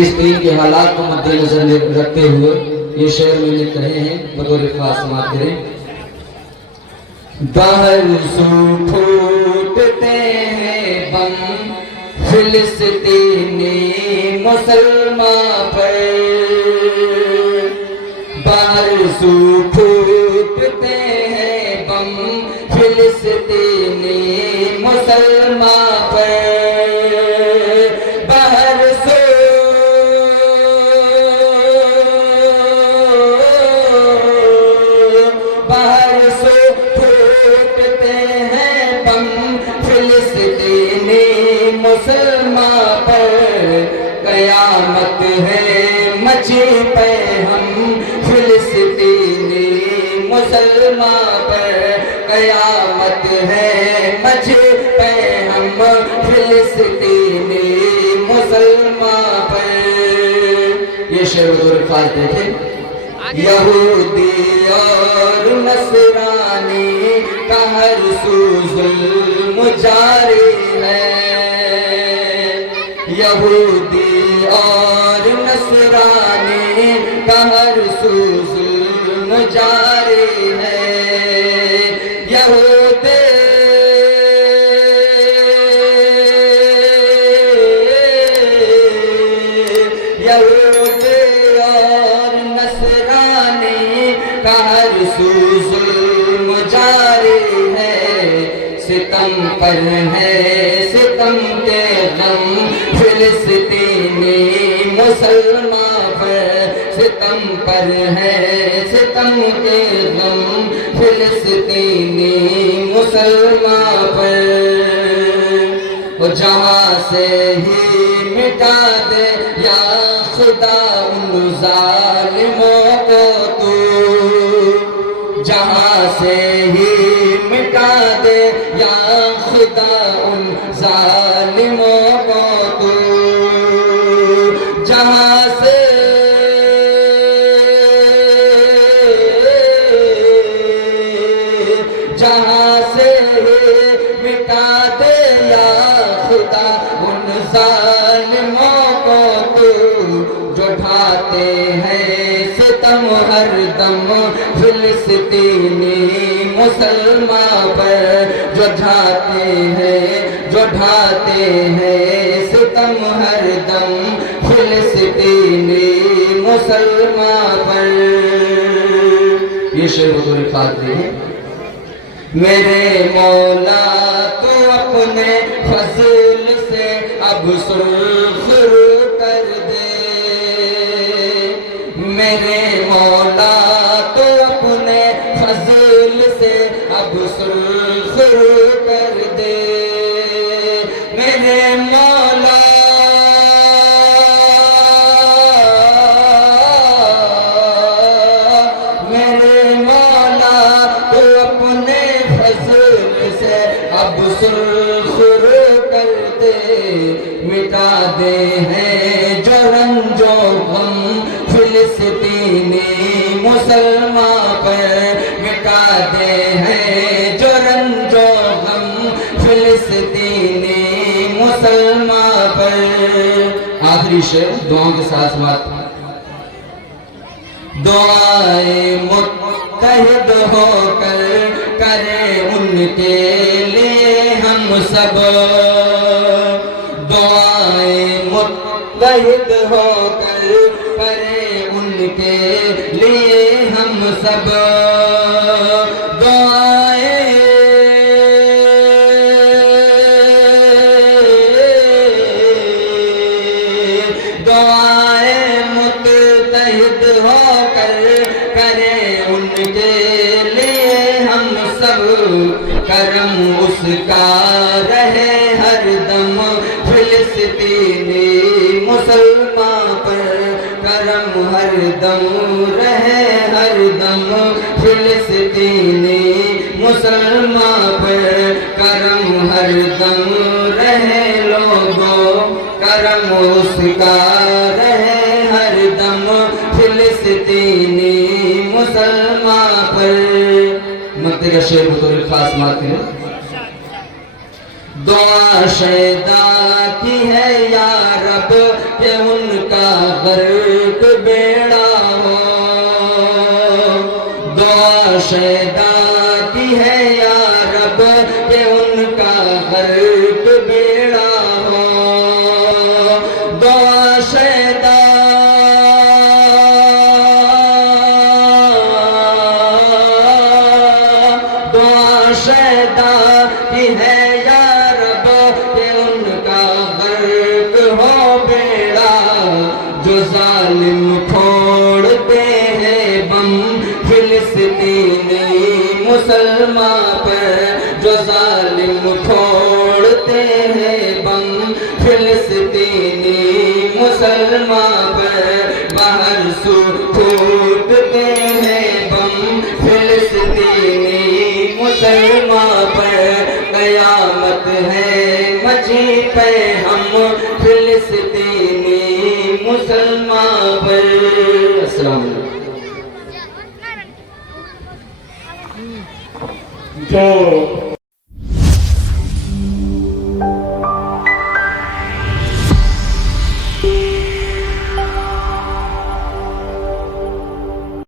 फिलिस्तीन के हालात को मद्देनजर रखते हुए ये शेर मैंने कहे हैं, बतौर खास समाप्त करें। बाहर सू फूटते हैं बम फिलिस्तीनी मुसलमान पर, बाहर सू फूटते हैं बम फिलिस्तीनी मुसलमान पर, बाहर सू फूटते हैं बम फिलिस्तीनी मुसलमान पर, कयामत है मची पे हम फिलिस्तीनी मुसलमान पर, कयामत है मची पे हम फिलिस्तीनी मुसलमान पर। ये शेर बतौर खास देखें। यहूदी और नसरानी का हर सू जुल्म जारी है, यहूदी और नसरानी का हर सू जुल्म जारी है, यहूदी और नसरानी का हर सू जुल्म जारी है, सितम पर है सितम के गम फिलिस्तीनी मुसलमान पर, सितम पर है सितम के गम फिलिस्तीनी मुसलमान पर। जहाँ से ही मिटा दे या खुदा उन जालिमों को तू, जहाँ से ही मिटा दे या खुदा उन जालिमों को तू, जहाँ से मिटा दे या खुदा उन जालिमों को तू, जो ढाते हैं सितम हर दम फिलिस्तीनी मुसलमान पर, जो ढाते हैं सितम हर दम फिलिस्तीनी मुसलमान पर। ये शेर बतौर खास है। मेरे मौला तू अपने फजल से अब सुरखरू कर दे, मेरे मौला तू अपने फजल से अब सुरखरू कर दे, मेरे मौला तू अपने अब सुरखरू कर दे, मिटा दे हैं जो रंजो गम फिलिस्तीनी मुसलमान पर, मिटा दे हैं जो रंजो गम फिलिस्तीनी मुसलमान पर। आखिरी शेर दुआओं के साथ समाप्त। दुआएं मुत्तहिद होकर करें उनके लिए हम सब, दुआएं मुत्तहिद होकर करें उनके लिए हम सब, दुआएं मुत्तहिद होकर करें उनके लिए हम सब, करम उसका रहे हर दम फिलिस्तीनी मुसलमान पर, करम हर दम रहे हर दम फिलिस्तीनी मुसलमान पर, करम हर दम रहे लोगों, करम उसका रहे हर दम फिलिस्तीनी मुसलमान पर। मक्ते का शेर बतौर खास मात है। दुआ शैदा की है या रब के उनका गर्क बेड़ा हो। दुआ शैदा की है या रब के उनका गर्क बेड़ा हो। दुआ शैदा शैदा की है या रब के उनका गर्क हो बेड़ा। जो जालिम फोड़ते हैं बम फिलिस्तीनी मुसलमान पर। जो जालिम फोड़ते हैं बम फिलिस्तीनी मुसलमान पर। बाहर सू फूटते हैं बम फिलिस्तीनी मुसलमान पर। कयामत है मची पे हम फिलिस्तीनी मुसलमान पर। अस्सलाम वालेकुम। जो